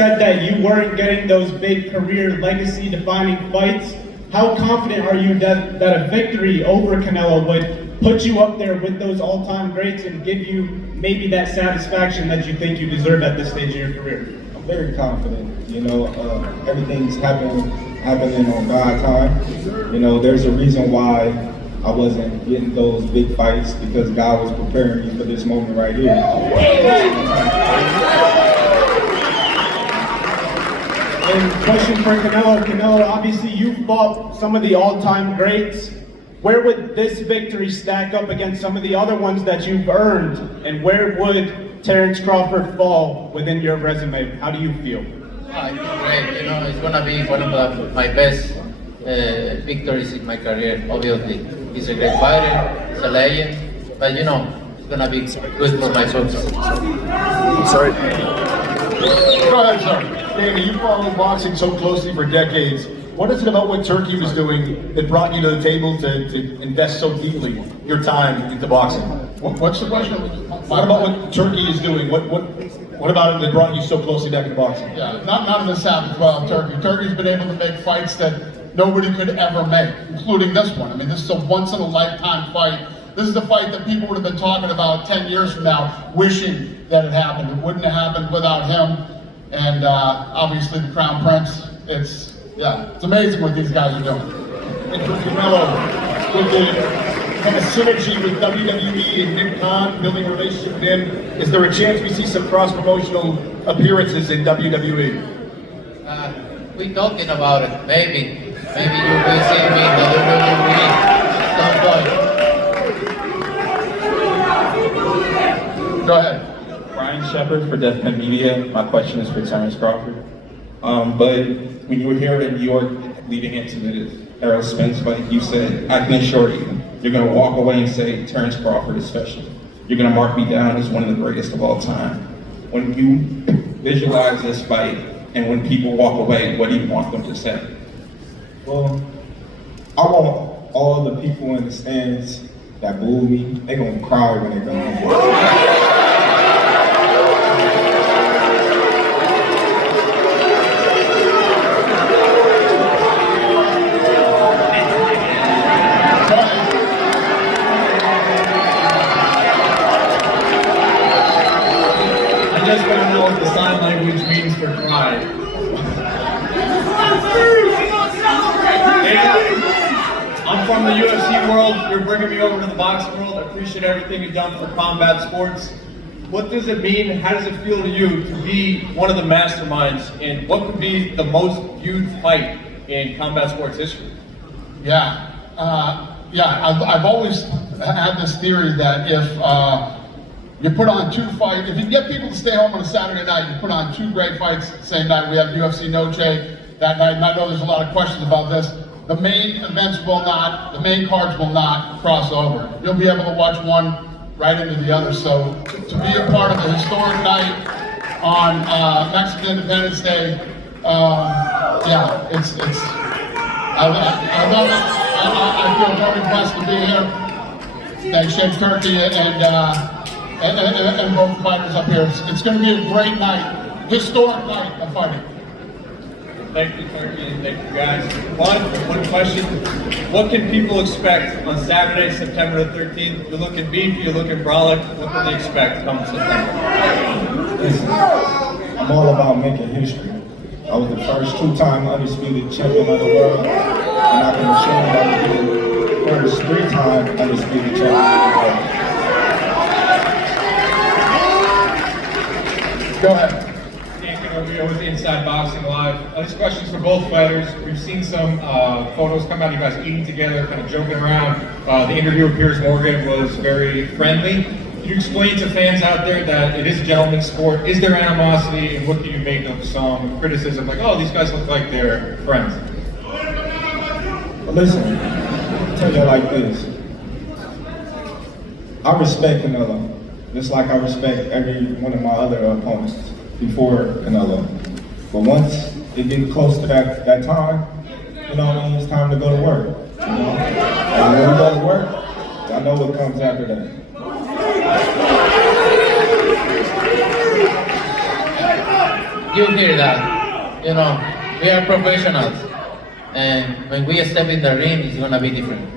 said that you weren't getting those big career legacy-defining fights. How confident are you that a victory over Canelo would put you up there with those all-time greats and give you maybe that satisfaction that you think you deserve at this stage of your career? I'm very confident. You know, everything's happening on God's time. You know, there's a reason why I wasn't getting those big fights, because God was preparing me for this moment right here. And question for Canelo. Canelo, obviously you fought some of the all-time greats. Where would this victory stack up against some of the other ones that you've earned? And where would Terence Crawford fall within your resume? How do you feel? I feel great. You know, it's gonna be one of my best victories in my career. Obviously, he's a great fighter, he's a legend, but you know, it's gonna be good for my folks. Sorry. Go ahead, sir. Danny, you followed boxing so closely for decades. What is it about what Turkey was doing that brought you to the table to invest so deeply your time into boxing? What's the question? What about what Turkey is doing? What about it that brought you so closely back into boxing? Yeah, none of this happens well in Turkey. Turkey's been able to make fights that nobody could ever make, including this one. I mean, this is a once-in-a-lifetime fight. This is the fight that people would have been talking about 10 years from now, wishing that it happened. It wouldn't have happened without him. And obviously the Crown Prince, it's amazing what these guys are doing. And for Canelo, with the kind of synergy with WWE and Nick Khan, building a relationship with him, is there a chance we see some cross-promotional appearances in WWE? We're talking about it. Maybe you will see me in the WWE at some point. Go ahead. Brian Shepard for Death Pen Media. My question is for Terence Crawford. But when you were here in New York leading into the Errol Spence fight, you said, I can assure you, you're going to walk away and say, Terence Crawford is special. You're going to mark me down as one of the greatest of all time. When you visualize this fight and when people walk away, what do you want them to say? Well, I want all the people in the stands that boo me, they're going to cry when they go home. I just found out what the sign language means for cry. I'm from the UFC world. You're bringing me over to the boxing world. I appreciate everything you've done for combat sports. What does it mean? How does it feel to you to be one of the masterminds in what could be the most viewed fight in combat sports history? I've always had this theory that if you put on two fights, if you get people to stay home on a Saturday night, you put on two great fights the same night. We have UFC Noche that night, and I know there's a lot of questions about this. The main events the main cards will not cross over. You'll be able to watch one right into the other. So to be a part of a historic night on Mexican Independence Day, I love it. I feel very blessed to be here. Thanks, Chef Turkey and both fighters up here. It's going to be a great night, historic night of fighting. Thank you, Turkey, and thank you guys. One question. What can people expect on Saturday, September the 13th? You're looking beefy, you're looking brolic. What can they expect come September? Listen, I'm all about making history. I was the first two-time undisputed champion of the world, and I can assure you I will be the first three-time undisputed champion of the world. Go ahead. With Inside Boxing Live. This question's for both fighters. We've seen some photos come out of you guys eating together, kind of joking around. The interview with Piers Morgan was very friendly. Can you explain to fans out there that it is a gentleman's sport? Is there animosity, and what do you make of some criticism like, oh, these guys look like they're friends? Well, listen, I'll tell you like this. I respect Canelo, just like I respect every one of my other opponents before Canelo. But once it gets close to that time, you know what I mean, it's time to go to work. You know? And when we go to work, I know what comes after that. you hear that. You know, we are professionals. And when we step in the ring, it's gonna be different.